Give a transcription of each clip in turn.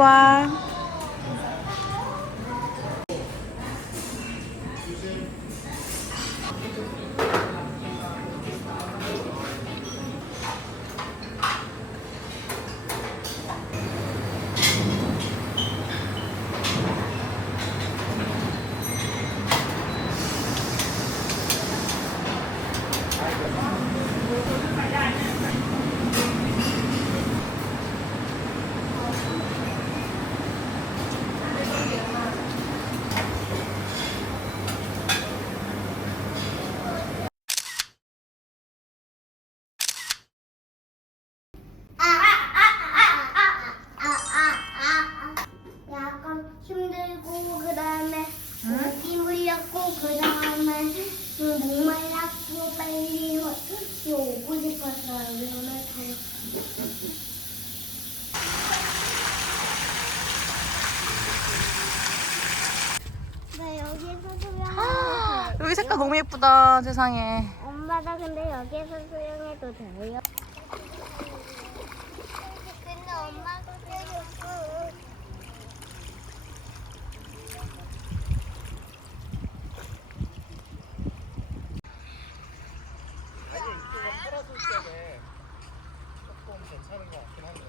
와. 약간 힘들고 그다음에 목이 물렸고 그다음에 목말랐고 빨리 오고 싶었어요. 오늘 나 여기서 수영해도 여기 색깔 너무 예쁘다. 세상에. 엄마 나 근데 여기서 수영해도 돼요? 근데 엄마도 때렸고 괜찮은 것 같긴 한데.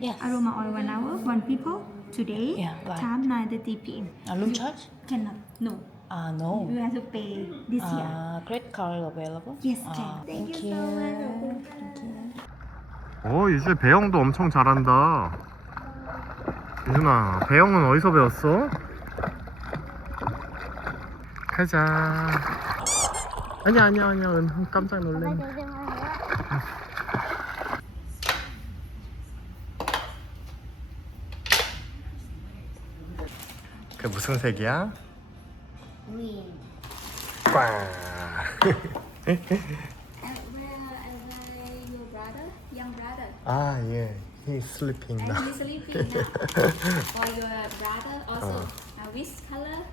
Yeah. Aroma oil 1 hour, 1 people today. Yeah, right. Time 9:30 p.m. room charge? Cannot. No. No. You have to pay this year. Credit card available? Yes, can. Thank you. 유준 배영도 엄청 잘한다. 유준아, 배영은 어디서 배웠어? 가자. 아니야, 깜짝 놀랐네. 그 무슨 색이야? green. 꽝. Where your brother, young brother? 아, 예. He's sleeping now. He's sleeping now. Or your brother also. Which color?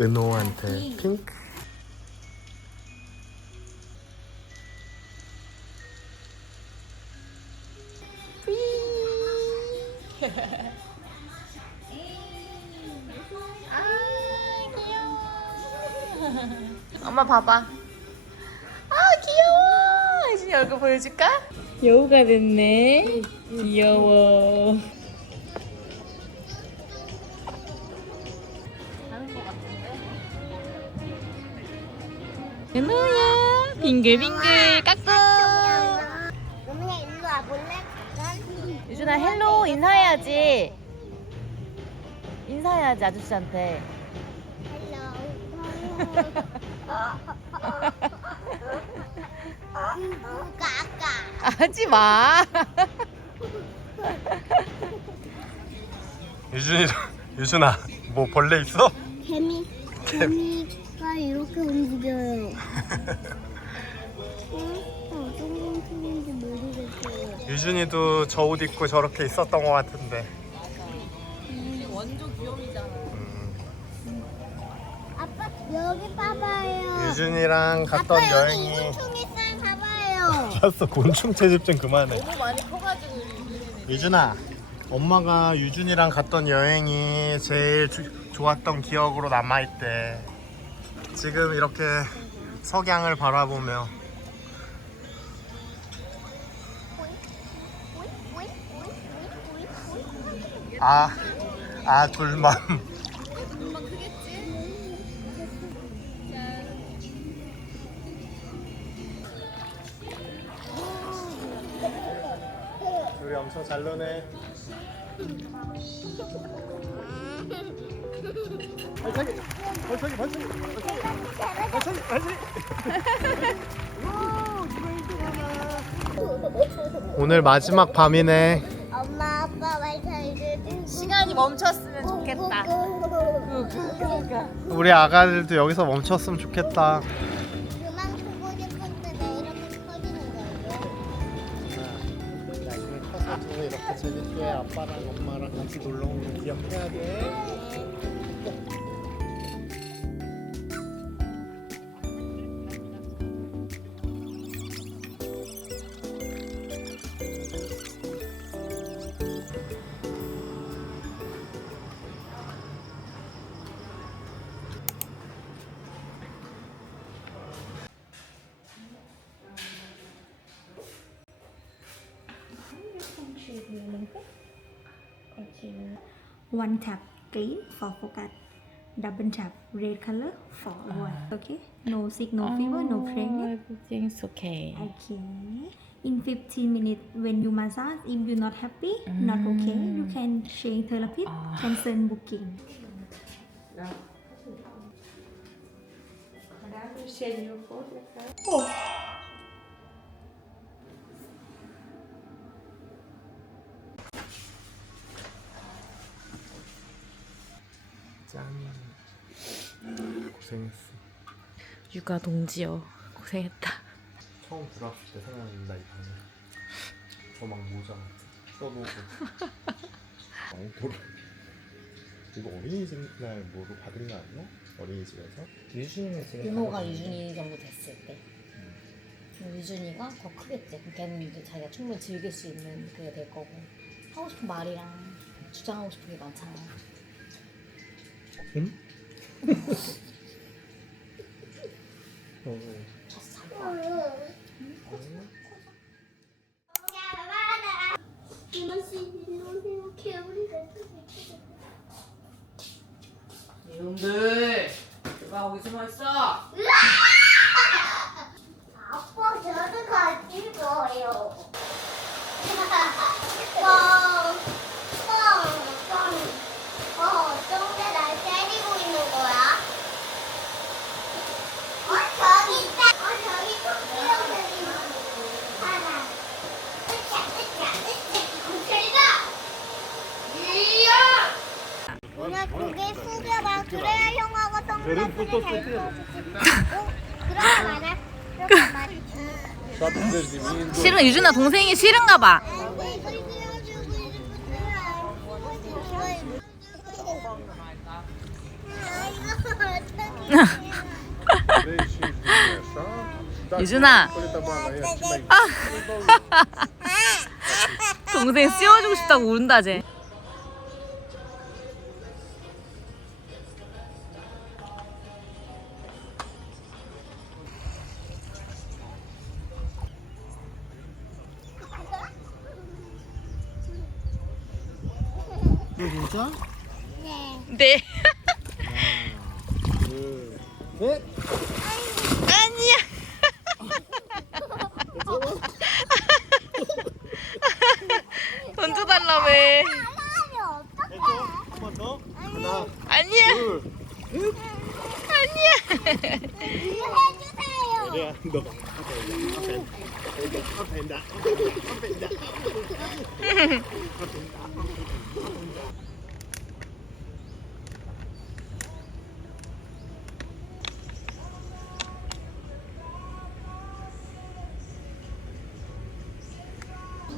은호한테 핑크. 엄마 봐봐. 귀여워. 혜진이 얼굴 보여줄까? 여우가 됐네. 귀여워. 은호야. 빙글빙글 깍꿍. 그러면 일로 와볼래? 유준아 헬로 인사해야지. 인사해야지 아저씨한테. 까까. 하지 마. 유준아, 뭐 벌레 있어? 개미가 이렇게 움직여요. 어떤 움직이는지 모르겠어요. 유준이도 저 옷 입고 저렇게 있었던 것 같은데. 원조 귀염이잖아. 아빠 여기 봐봐요. 유준이랑 갔던 아빠 여기 여행이 곤충 있어요. 봐봐요. 알았어, 곤충 채집 좀 그만해. 너무 많이 커가지고 유준아, 엄마가 유준이랑 갔던 여행이 제일 좋았던 기억으로 남아있대. 지금 이렇게 석양을 바라보며 둘만. 둘이 엄청 잘 노네. 오늘 마지막 밤이네. 엄마 아빠 말 잘 들으세요. 시간이 멈췄으면 좋겠다. 우리 아가들도 여기서 멈췄으면 좋겠다. 그만 크고 싶은데 왜 이렇게 커지는 거예요? 나중에 커서 나중에 이렇게 제주도에 아빠랑 엄마랑 같이 놀러 온 거 기억해야 돼. One tap green for focus, double tap red color for avoid. Okay, no sick, no fever, no pregnant. Everything's okay. Okay, in 15 minutes when you massage, if you're not happy, not okay, you can change therapist, cancel booking. 짠. 고생했어. 육아 동지여 고생했다. 처음 들어왔을 때 생각난다 이 방금. 저막 모자 써보고. 엉터리. 이거 어린이집 날 뭐로 받은 거 아니야? 어린이집에서? 유준이는 지금 윤호가 유준이 정도 됐을 때 유준이가 더 크겠지. 걔는 이제 자기가 충분히 즐길 수 있는 그게 될 거고 하고 싶은 말이랑 주장하고 싶은 게 많잖아. 응? 이놈들 누가 거기 숨어 있어? 아빠 저도 같이 거요. 어떤데 날 때리고 있는 거야? 저기 있다. 저기 토끼로 들리는 하나. 누나 고개 숙여봐. 그래야 형아가 동그랗게 잘 써주지. 그렇게 말해. 그렇게 말해. 싫은 유준아 동생이 싫은가 봐. 유준아. 동생 씌워주고 싶다고 운다 쟤. 이거 진짜? 네. 넷. 아니야. 던져달라며. 한 번 더. 하나. 아니야. 둘. 아니야. 해주세요. 그래야 너. 앞에 있다.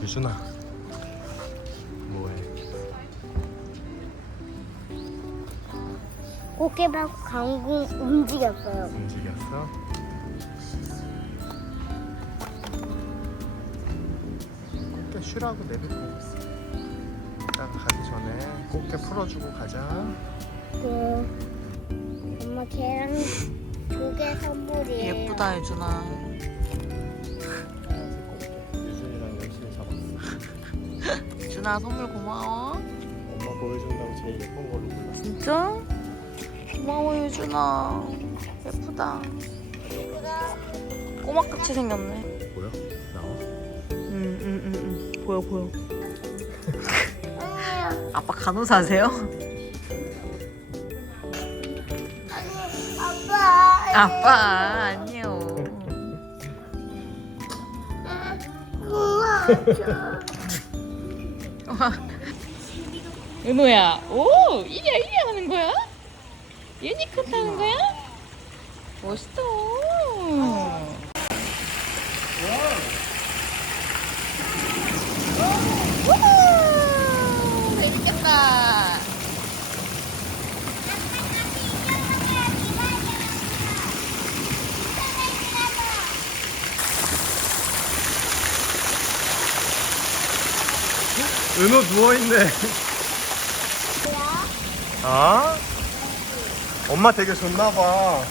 유준아 뭐해? 꽃게랑 강궁 움직였어요. 움직였어? 꽃게 쉬라고 내뱉고 있어. 이따가 가기 전에 꽃게 풀어주고 가자. 엄마 걔랑 조개 선물이에요. 예쁘다 유준아. 하얀색 꽃게 유준이랑 열심히 잡았어. 유준아 선물 고마워. 엄마 보여준다고 제일 예쁜 걸로 골랐어. 진짜? 고마워 유준아. 예쁘다. 꼬막같이 생겼네. 보여? 나와? 보여 보여. 아빠 간호사세요? 아빠. 아빠 아니요. 은호야, 오 이리야 하는 거야? 유니콘 타는 거야? 멋있다. 은호 누워있네. 아? 엄마 되게 좋나봐.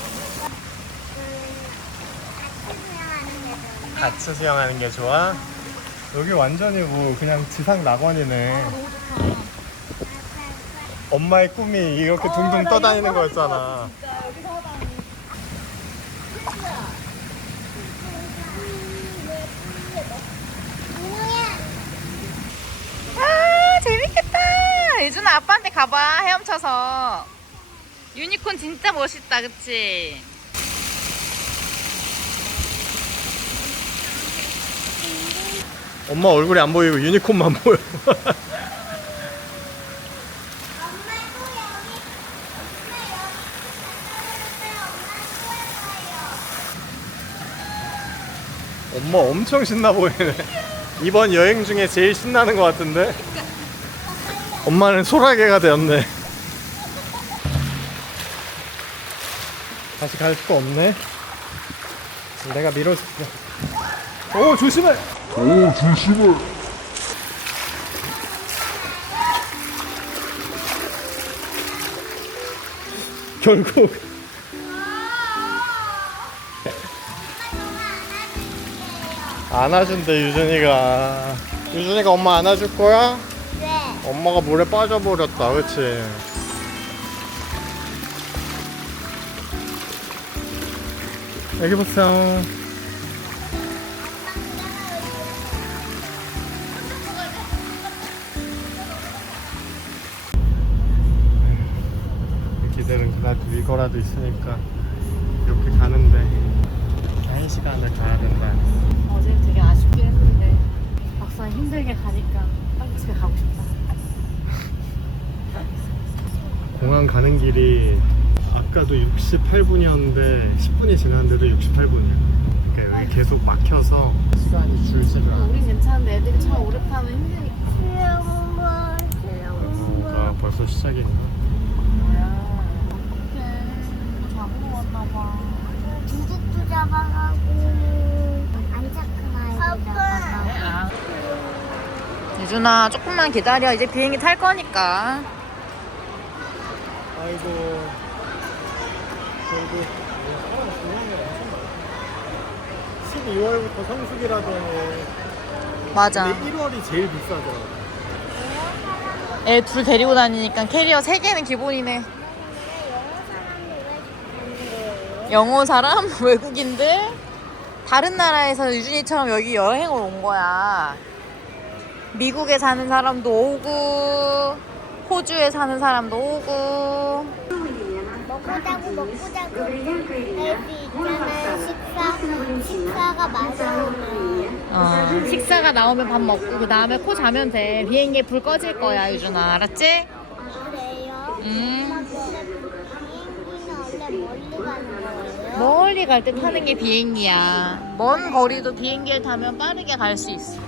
같이 수영하는 게 좋아? 여기 완전히 뭐 그냥 지상 낙원이네. 엄마의 꿈이 이렇게 둥둥 떠다니는 거였잖아. 아 재밌겠다. 유준아 아빠한테 가봐 헤엄쳐서. 유니콘 진짜 멋있다 그치? 엄마 얼굴이 안 보이고 유니콘만 보여. 엄마 엄청 신나 보이네. 이번 여행 중에 제일 신나는 것 같은데? 엄마는 소라게가 되었네. 다시 갈 수가 없네. 내가 밀어줄게. 오 조심해. 결국 안아준대 유준이가. 유준이가 엄마 안아줄 거야? 네. 엄마가 물에 빠져버렸다 그치? 여기 보세요. 기들은 그래도 이거라도 있으니까 이렇게 가는데 1시간을 가야 된다. 어제 되게 아쉽게 했는데 막상 힘들게 가니까 빨리 집에 가고 싶다. 공항 가는 길이 아까도 68분이었는데 10분이 지났는데도 68분이야. 그러니까 여기 계속 막혀서 시간이 줄지를 않아. 우린 괜찮은데 애들이 차 오래 타면 힘드니까. 아 벌써 시작인가? 잡으러 왔나봐. 두둑도 잡아가고 안착한 아이도 잡아가고. 유준아 조금만 기다려. 이제 비행기 탈 거니까. 아이고 결국 사람 중요한 게 엄청 많아. 12월부터 성수기라더니 맞아. 근데 1월이 제일 비싸더라고. 애 둘 데리고 다니니까 캐리어 3개는 기본이네. 영어 사람? 외국인들? 다른 나라에서 유준이처럼 여기 여행을 온 거야. 미국에 사는 사람도 오고 호주에 사는 사람도 오고. 먹고 자고 할 수 있잖아. 식사가 맛있으면. 식사가 나오면 밥 먹고 그 다음에 코 자면 돼. 비행기에 불 꺼질 거야 유준아. 알았지? 그래요? 음. 비행기는 원래 멀리 가는 거예요? 멀리 갈 때 타는 게 비행기야. 먼 거리도 비행기를 타면 빠르게 갈 수 있어.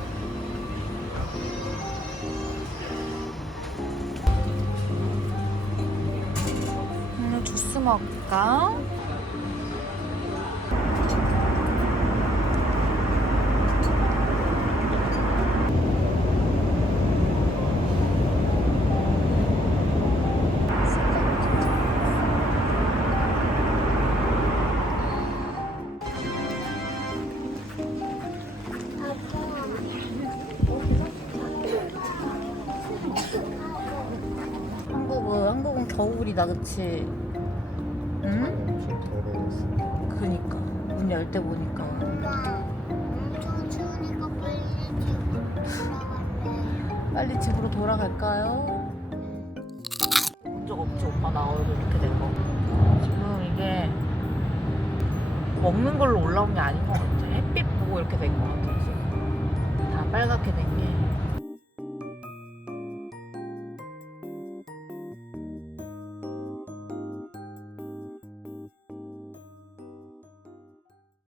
주스 먹을까? 한국은 겨울이다 그치? 응? 엄청 더러웠어. 그니까 문 열 때 보니까 엄청 추우니까 빨리 집으로 돌아갈래요. 빨리 집으로 돌아갈까요? 본 적 없지 오빠 나 얼굴 이렇게 된 거. 지금 이게 먹는 걸로 올라온 게 아닌 것 같아. 햇빛 보고 이렇게 된 것 같아 지금. 다 빨갛게 된 게.